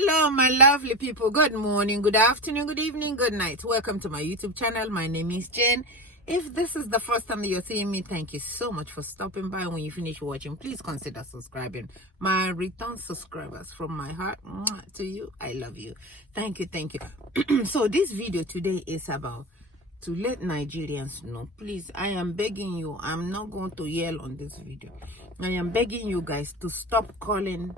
Hello, my lovely people. Good morning, good afternoon, good evening, good night. Welcome to my YouTube channel. My name is Jen. If this is the first time that you're seeing me, thank you so much for stopping by. When you finish watching, please consider subscribing. My return subscribers, from my heart to you, I love you. Thank you. So this video today is about to let Nigerians know. Please, I am begging you. I'm not going to yell on this video. I am begging you guys to stop calling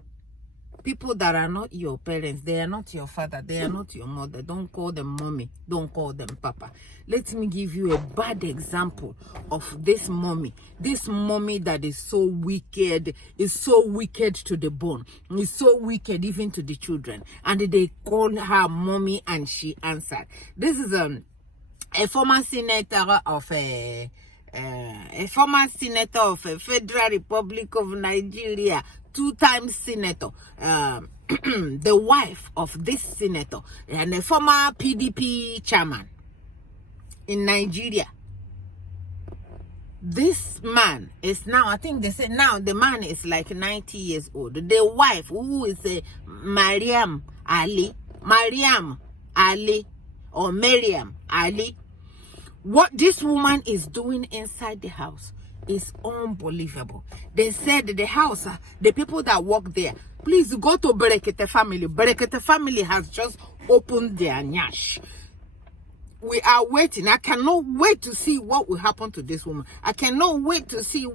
people that are not your parents. They are not your father. They are not your mother. Don't call them mommy. Don't call them papa. Let me give you a bad example of this mommy. This mommy that is so wicked, is so wicked to the bone. Is so wicked even to the children. And they call her mommy and she answered. This is a former senator of a Federal Republic of Nigeria, two-time senator, the wife of this senator, and a former PDP chairman in Nigeria. This man is now, I think they say now the man is like 90 years old. The wife, who is a Mariam Ali, or Miriam Ali, what this woman is doing inside the house is unbelievable. They said the house, the people that work there, please go to Berekete family. Berekete family has just opened their nyash. We are waiting. I cannot wait to see what will happen to this woman. I cannot wait to see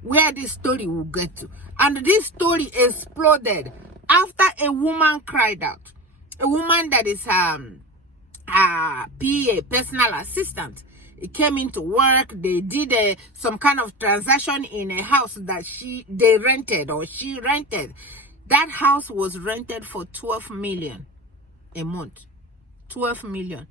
where this story will get to. And this story exploded after a woman cried out. A woman that is PA, personal assistant. It came into work. They did some kind of transaction in a house that she rented. That house was rented for 12 million a month. 12 million.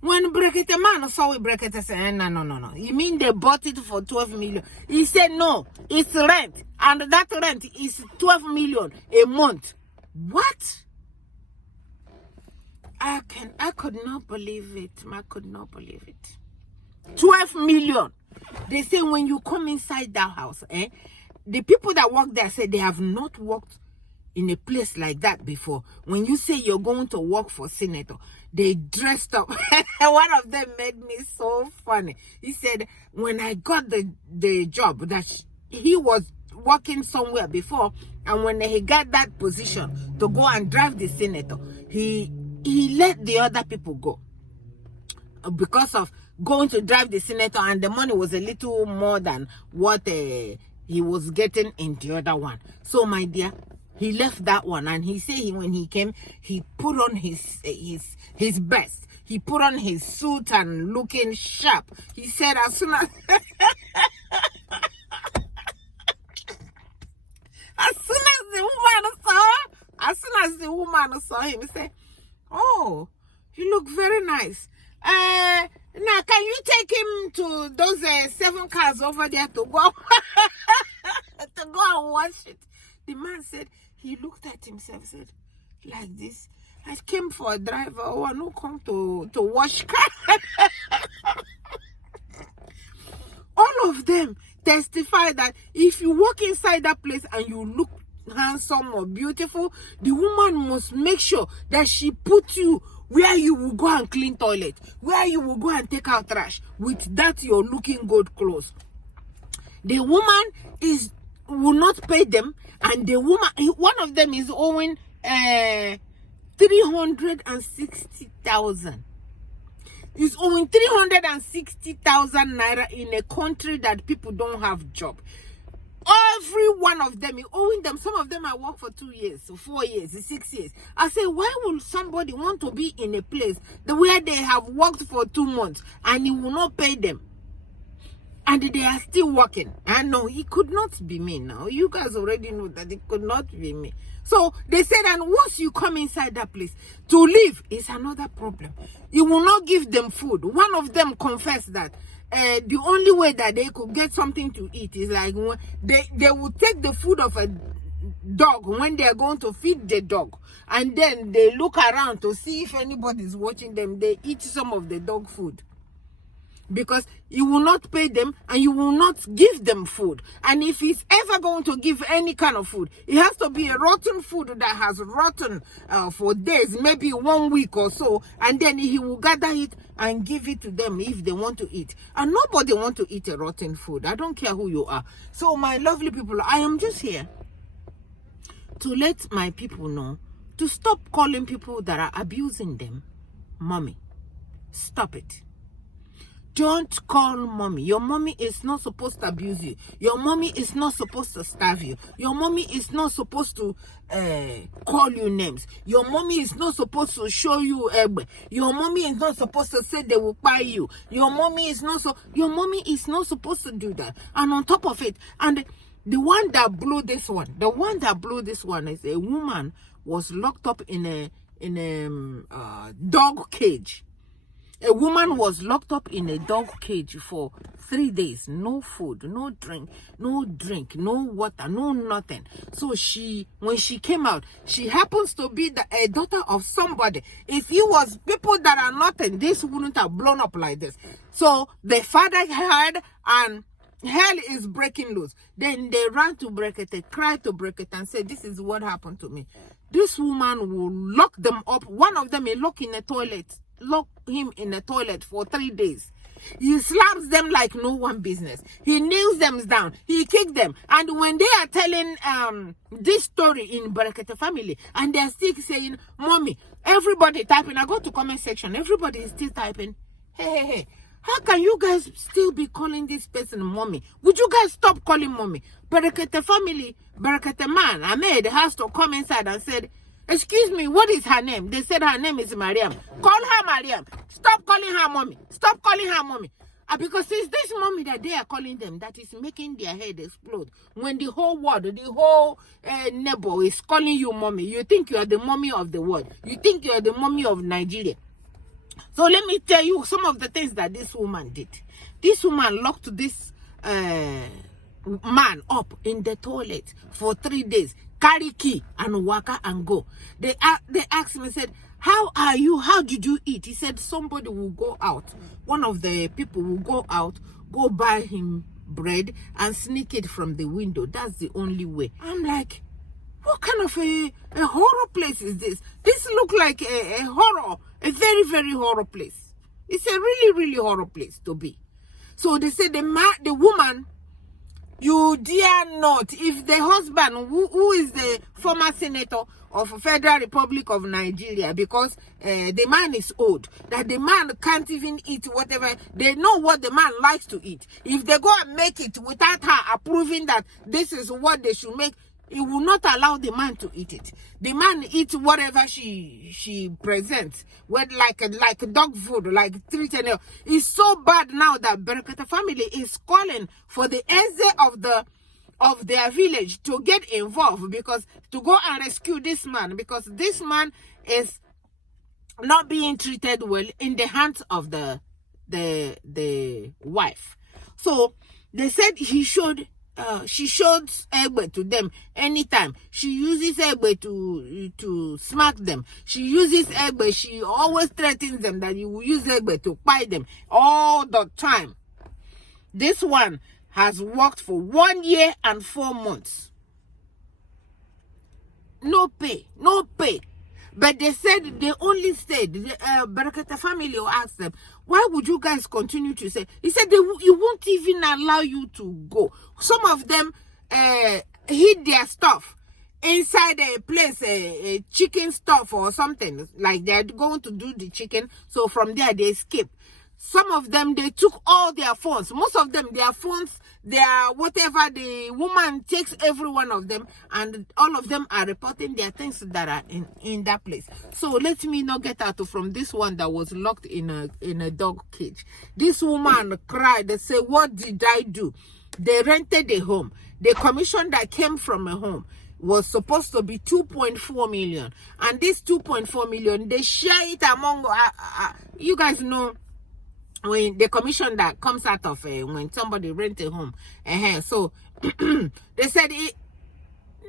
When Brekete man saw it, Brekete said, no. You mean they bought it for 12 million? He said, no, it's rent. And that rent is 12 million a month. What? I could not believe it. I could not believe it. 12 million. They say when you come inside that house, the people that work there say they have not worked in a place like that before. When you say you're going to work for senator, they dressed up. One of them made me so funny. He said, when I got the job, that he was working somewhere before, and when he got that position to go and drive the senator, he let the other people go because of going to drive the senator, and the money was a little more than what he was getting in the other one. So my dear, he left that one, and he said when he came, he put on his best. He put on his suit and looking sharp. He said as soon as the woman saw him, he said, "Oh, you look very nice. Now can you take him to those 7 cars over there to go to go and wash it?" The man said, he looked at himself, said, like this, I came for a driver, or I no come to wash car. All of them testify that if you walk inside that place and you look handsome or beautiful, the woman must make sure that she puts you where you will go and clean toilet, where you will go and take out trash with that your looking good clothes. The woman will not pay them, and the woman, one of them is owing 360,000. Is owing 360,000 naira in a country that people don't have job. Every one of them is owing them. Some of them I work for 2 years, 4 years, 6 years. I say, why will somebody want to be in a place where they have worked for 2 months and he will not pay them? And they are still working. And no, it could not be me now. You guys already know that it could not be me. So they said, and once you come inside that place, to leave is another problem. You will not give them food. One of them confessed that the only way that they could get something to eat is like they will take the food of a dog when they are going to feed the dog, and then they look around to see if anybody is watching them. They eat some of the dog food. because you will not pay them and you will not give them food. And if he's ever going to give any kind of food, it has to be a rotten food that has rotten for days, maybe 1 week or so, and then he will gather it and give it to them if they want to eat. And nobody want to eat a rotten food. I don't care who you are. So my lovely people, I am just here to let my people know to stop calling people that are abusing them mommy. Stop it. Don't call mommy. Your mommy is not supposed to abuse you. Your mommy is not supposed to starve you. Your mommy is not supposed to call you names. Your mommy is not supposed to show you your mommy is not supposed to say they will buy you. Your mommy is not supposed to do that. And on top of it, and the one that blew this one is a woman was locked up in a dog cage. A woman was locked up in a dog cage for 3 days. No food, no drink, no water, no nothing. So when she came out, she happens to be a daughter of somebody. If it was people that are nothing, this wouldn't have blown up like this. So the father heard, and hell is breaking loose. Then they ran to Brekete, cried to Brekete and said, this is what happened to me. This woman will lock them up. One of them is locked in a toilet. Lock him in a toilet for 3 days. He slaps them like no one business. He kneels them down. He kicks them. And when they are telling this story in Barakete family, and they are still saying, mommy, everybody typing. I go to comment section. Everybody is still typing. Hey. How can you guys still be calling this person mommy? Would you guys stop calling mommy? Barakete family, Barakete man, Ahmed has to come inside and said, excuse me, what is her name? They said her name is Mariam. Call her Mariam. Stop calling her mommy. Stop calling her mommy. Because it's this mommy that they are calling them that is making their head explode. When the whole world, the whole neighbor is calling you mommy, you think you are the mommy of the world. You think you are the mommy of Nigeria. So let me tell you some of the things that this woman did. This woman locked this man up in the toilet for 3 days. Carry key and waka and go. They asked me, said, how are you? How did you eat? He said, somebody will go out. One of the people will go out, go buy him bread and sneak it from the window. That's the only way. I'm like, what kind of a horror place is this? This look like a horror, a very, very horror place. It's a really, really horror place to be. So they said the woman, you dare not, if the husband, who is the former senator of Federal Republic of Nigeria, because the man is old, that the man can't even eat whatever, they know what the man likes to eat. If they go and make it without her approving that this is what they should make, it will not allow the man to eat it. The man eats whatever she presents, with like dog food, like treated. It's so bad now that Berekete family is calling for the Eze of their village to get involved, because to go and rescue this man, because this man is not being treated well in the hands of the wife. So they said she showed Egbe to them anytime. She uses Egbe to smack them. She uses Egbe. She always threatens them that you will use Egbe to fight them all the time. This one has worked for 1 year and 4 months. No pay. But they said, they only said, the Berekete family asked them, why would you guys continue to say? He said, you won't even allow you to go. Some of them hid their stuff inside a place, a chicken stuff or something. Like they're going to do the chicken. So from there, they escaped. Some of them, they took all their phones. Most of them, their phones, their whatever, the woman takes every one of them, and all of them are reporting their things that are in that place. So let me not get out from this one that was locked in a dog cage. This woman cried. They said, what did I do? They rented a home. The commission that came from a home was supposed to be 2.4 million. And this 2.4 million, they share it among, you guys know, when the commission that comes out of when somebody rent a home. So they said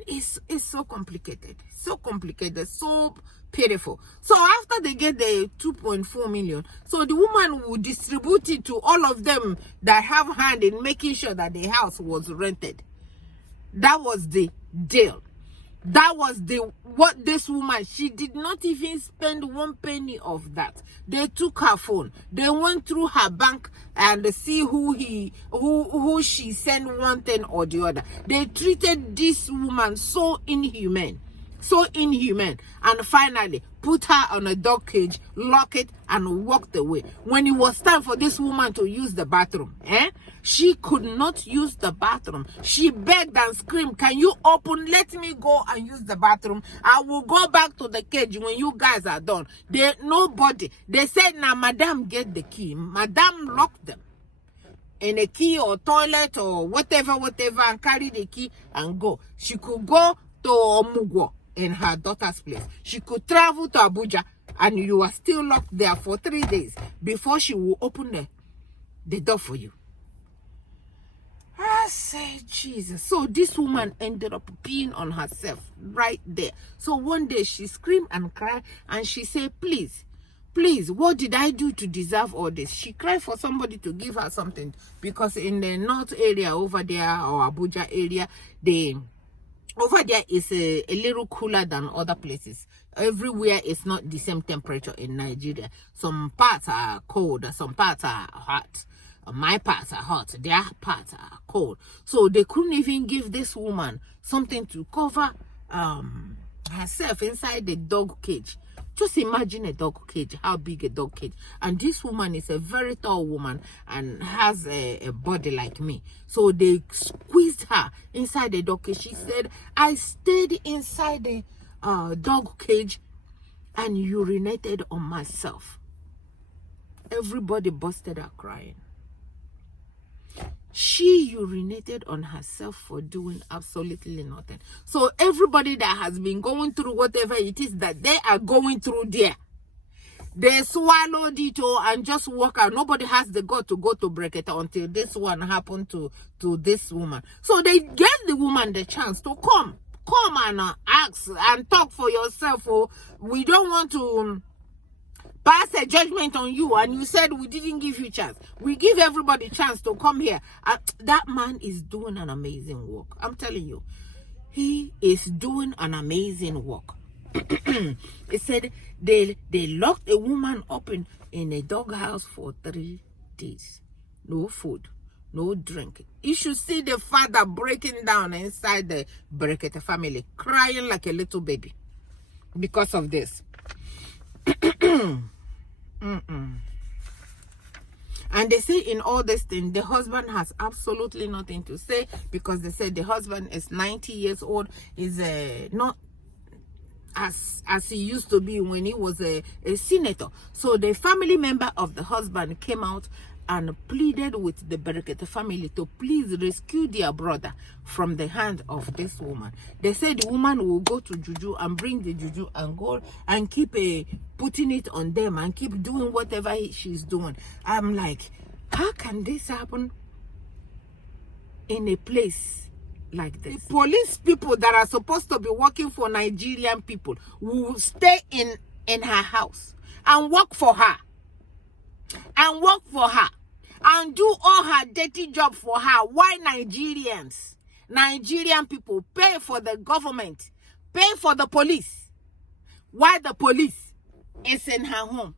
It's so complicated, so pitiful. So after they get the 2.4 million, so the woman will distribute it to all of them that have hand in making sure that the house was rented. That was the deal. That was what this woman, she did not even spend 1 penny of that. They took her phone. They went through her bank and see who she sent one thing or the other. They treated this woman so inhumane. And finally put her on a dog cage, lock it, and walked away. When it was time for this woman to use the bathroom, she could not use the bathroom. She begged and screamed, "Can you open? Let me go and use the bathroom. I will go back to the cage when you guys are done." Nobody. They said, "Now, madam, get the key." Madam locked them in a key or toilet or whatever, and carry the key and go. She could go to Omugwo in her daughter's place. She could travel to Abuja, and you are still locked there for 3 days before she will open the door for you. I say, Jesus. So this woman ended up peeing on herself right there. So one day she screamed and cried, and she said, please, what did I do to deserve all this? She cried for somebody to give her something, because in the north area over there, or Abuja area, over there is a little cooler than other places. Everywhere is not the same temperature in Nigeria. Some parts are cold, some parts are hot. My parts are hot, their parts are cold. So they couldn't even give this woman something to cover herself inside the dog cage. Just imagine a dog cage, how big a dog cage. And this woman is a very tall woman and has a body like me. So they squeezed her inside the dog cage. She said, I stayed inside the dog cage and urinated on myself. Everybody busted out crying. She urinated on herself for doing absolutely nothing. So everybody that has been going through whatever it is that they are going through there, they swallowed it all and just walk out. Nobody has the gut to go to break it until this one happened to this woman. So they gave the woman the chance to come and ask and talk for yourself. Oh, we don't want to pass a judgment on you, and you said we didn't give you chance. We give everybody chance to come here. That man is doing an amazing work. I'm telling you, he is doing an amazing work. He said they locked a woman up in a dog house for 3 days. No food, no drink. You should see the father breaking down inside the Berekete family, crying like a little baby because of this. And they say in all this thing, the husband has absolutely nothing to say, because they said the husband is 90 years old, is not as he used to be when he was a senator. So the family member of the husband came out and pleaded with the Berekete family to please rescue their brother from the hand of this woman. They said the woman will go to juju and bring the juju and go and keep putting it on them and keep doing whatever she's doing. I'm like, how can this happen in a place like this? The police people that are supposed to be working for Nigerian people will stay in her house and work for her. And do all her dirty job for her. Why Nigerian people pay for the government, pay for the police? Why the police is in her home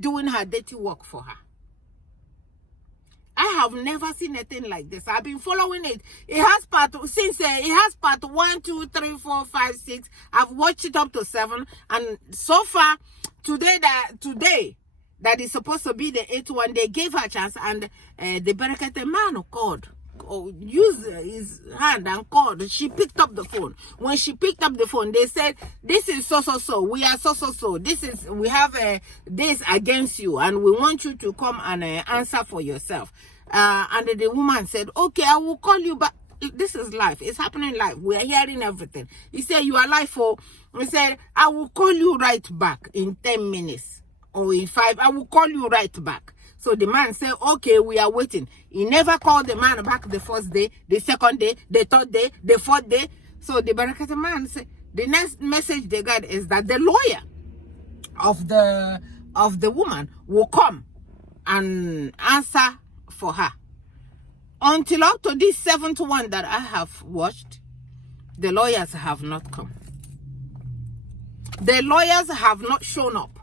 doing her dirty work for her? I have never seen anything like this. I've been following it. It has part 1, 2, 3, 4, 5, 6. I've watched it up to 7, and so far today that is supposed to be the 8th one, they gave her a chance, and the Berekete man called, used his hand and called. She picked up the phone. When she picked up the phone, they said, this is so. We are so. We have this against you, and we want you to come and answer for yourself. And the woman said, okay, I will call you back. This is life. It's happening live. We are hearing everything. He said, you are live for. He said, I will call you right back in 10 minutes. Or in 5, I will call you right back. So the man said, okay, we are waiting. He never called the man back the first day, the second day, the third day, the fourth day. So the Barakata man said, the next message they got is that the lawyer of the woman will come and answer for her. Until up to this 7th one that I have watched, the lawyers have not come. The lawyers have not shown up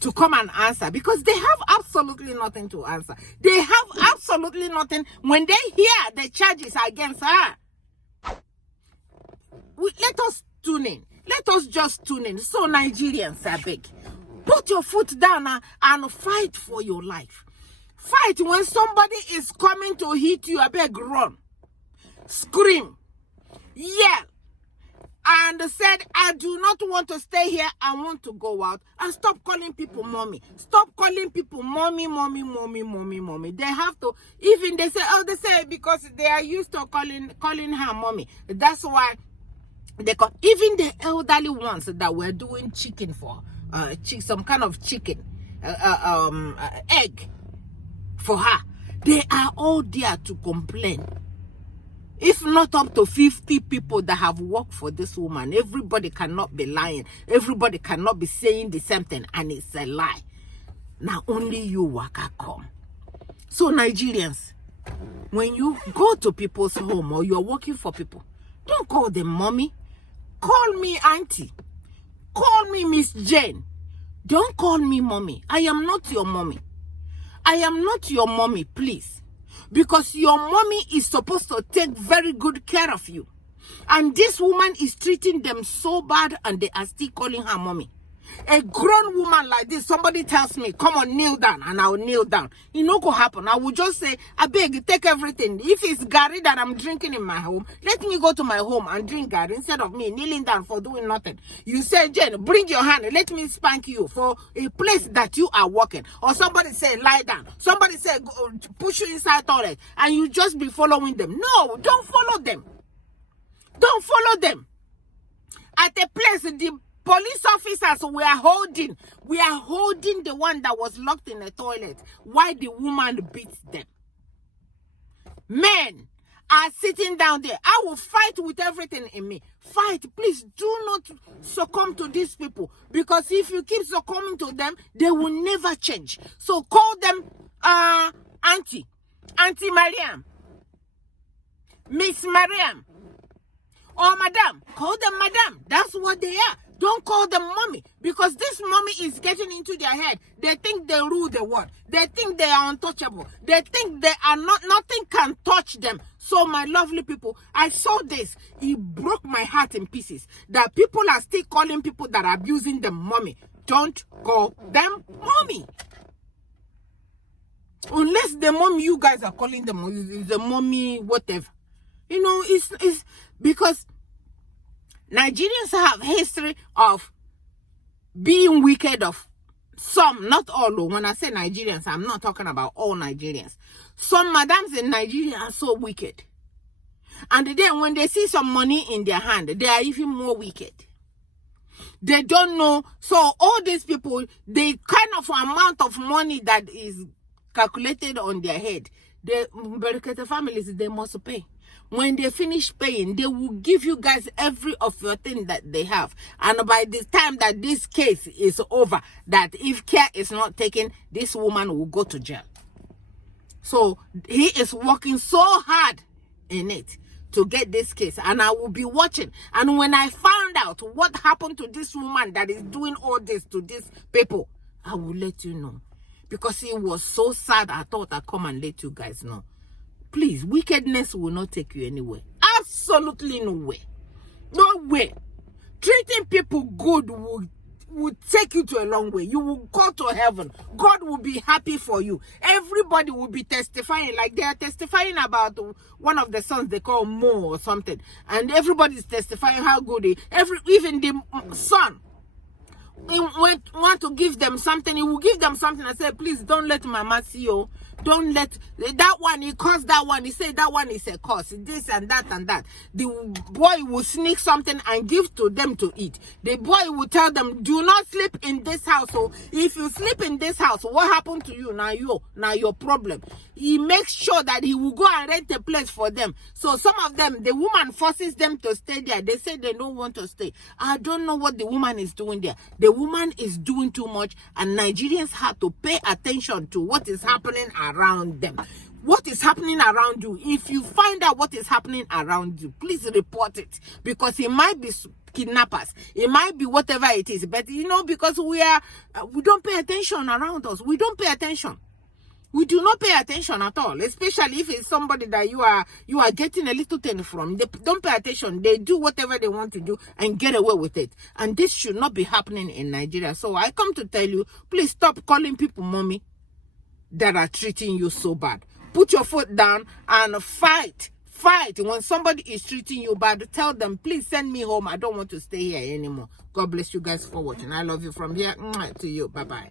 to come and answer because they have absolutely nothing to answer. They have absolutely nothing when they hear the charges against her. Let us tune in. Let us just tune in. So Nigerians, I beg, put your foot down and fight for your life. Fight when somebody is coming to hit you. I beg, run. Scream. Yell. And said, I do not want to stay here. I want to go out. And stop calling people mommy. Stop calling people mommy, mommy, mommy, mommy, mommy. They have to, even they say because they are used to calling her mommy. That's why they call, even the elderly ones that were doing chicken for, some kind of chicken, egg for her. They are all there to complain. If not up to 50 people that have worked for this woman, everybody cannot be lying. Everybody cannot be saying the same thing, and it's a lie. Now only you waka come. So Nigerians, when you go to people's home or you're working for people, don't call them mommy. Call me auntie. Call me Miss Jane. Don't call me mommy. I am not your mommy. I am not your mommy, please. Because your mommy is supposed to take very good care of you. And this woman is treating them so bad and they are still calling her mommy. A grown woman like this, somebody tells me, come on, kneel down, and I will kneel down. It no go happen. I will just say, I beg, take everything. If it's Gary that I'm drinking in my home, let me go to my home and drink Gary instead of me kneeling down for doing nothing. You say, Jen, bring your hand, let me spank you for a place that you are working. Or somebody say, lie down. Somebody say, go, push you inside toilet, and you just be following them. No, don't follow them. Don't follow them. At a place, the police officers we are holding the one that was locked in the toilet while the woman beats them. Men are sitting down there. I will fight with everything in me. Fight. Please do not succumb to these people, because if you keep succumbing to them, they will never change. So call them Auntie Mariam, Miss Mariam, or Madam. Call them Madam. That's what they are. Don't call them mommy, because this mommy is getting into their head. They think they rule the world. They think they are untouchable. They think they are nothing can touch them. So my lovely people, I saw this. It broke my heart in pieces that people are still calling people that are abusing them mommy. Don't call them mommy. Unless the mom you guys are calling them is the mommy whatever. You know, it's because Nigerians have history of being wicked, of some, not all. When I say Nigerians, I'm not talking about all Nigerians. Some madams in Nigeria are so wicked. And then when they see some money in their hand, they are even more wicked. They don't know. So all these people, the kind of amount of money that is calculated on their head, the families, they must pay. When they finish paying, they will give you guys every of your thing that they have. And by the time that this case is over, that if care is not taken, this woman will go to jail. So he is working so hard in it to get this case. And I will be watching. And when I found out what happened to this woman that is doing all this to these people, I will let you know. Because it was so sad, I thought I'd come and let you guys know. Please, wickedness will not take you anywhere. Absolutely nowhere. No way. Treating people good will take you to a long way. You will go to heaven. God will be happy for you. Everybody will be testifying. Like they are testifying about one of the sons they call Mo or something. And everybody is testifying how good even the son. He want to give them something. He will give them something and say, please don't let mama see you. Don't let that one, he calls that one, he say that one is a curse, this and that and that. The boy will sneak something and give to them to eat. The boy will tell them, do not sleep in this house. So if you sleep in this house, what happened to you? Now your problem. He makes sure that he will go and rent a place for them. So some of them, the woman forces them to stay there. They say they don't want to stay. I don't know what the woman is doing there. The woman is doing too much, and Nigerians have to pay attention to what is happening around them. What is happening around you? If you find out what is happening around you, please report it, because it might be kidnappers, it might be whatever it is, but because we don't pay attention around us. We don't pay attention. We do not pay attention at all, especially if it's somebody that you are getting a little thing from. They don't pay attention. They do whatever they want to do and get away with it. And this should not be happening in Nigeria. So I come to tell you, please stop calling people mommy that are treating you so bad. Put your foot down and fight. Fight. When somebody is treating you bad, tell them, please send me home. I don't want to stay here anymore. God bless you guys for watching. I love you from here to you. Bye-bye.